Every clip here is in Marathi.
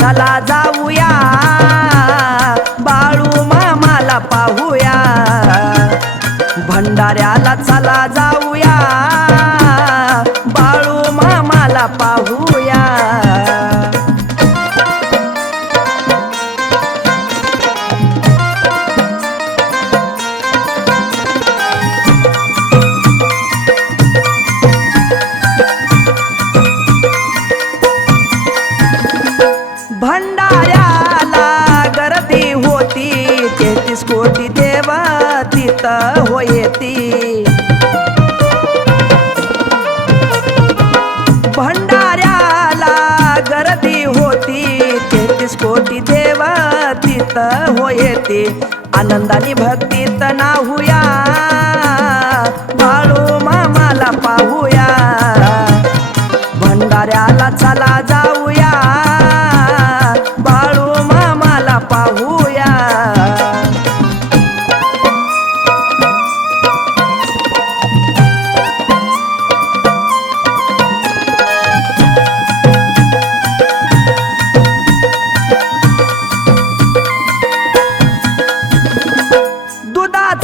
चला जाऊया. बाळू मामाला पाहूया. भंडाऱ्याला चला जाऊया. भंडाऱ्याला गर्दी होती. तेहतीस कोटी देव तिथं होयती. भंडाऱ्याला गर्दी होती. तेहतीस कोटी देव तिथं होयती. आनंदाने भक्तीत नाहूया.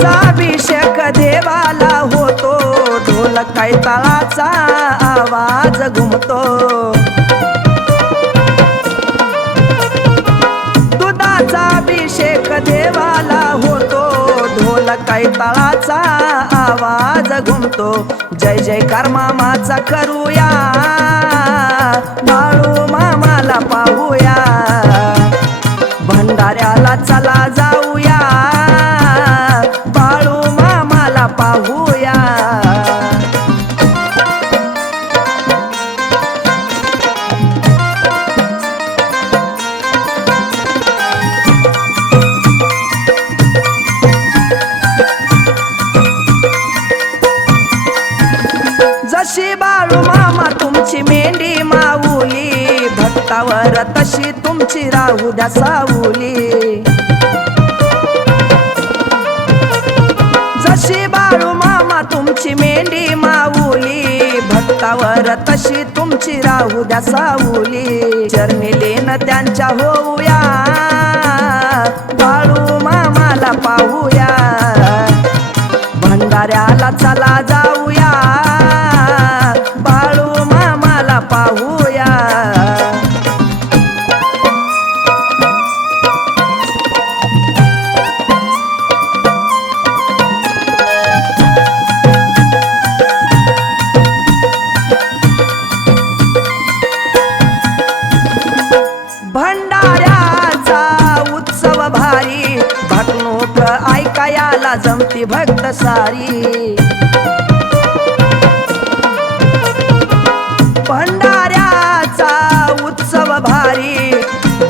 दुधाचा अभिषेक देवाला होतो. ढोल कैताळाचा आवाज घुमतो. दुधाचा अभिषेक देवाला होतो. ढोल कैताळाचा आवाज घुमतो. जय जयकार मामाचा करूया. बाळू मामाला पाहूया. पाहूया. जशी बाळू मामा तुमची मेंढी माऊली भक्तावर तशी तुमची राहू द्या सावली. मेंढी माऊली भक्तावर तशी तुमची राहू द्या साऊली चरणी लेन त्यांच्या होऊया ऐकायाला जमती भक्त सारी. भंडाऱ्याचा उत्सव भारी.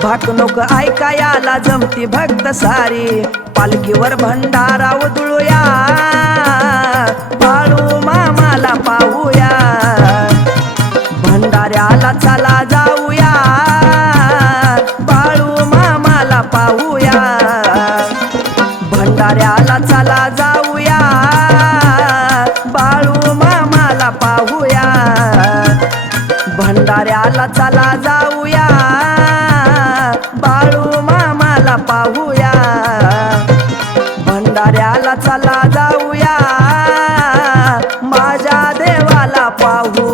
भाकणूक ऐकायाला जमती भक्त सारी. पालखीवर भंडारा उधळूया. जाऊया. भंडाऱ्याला चला जाऊया. माझ्या देवाला पाहू.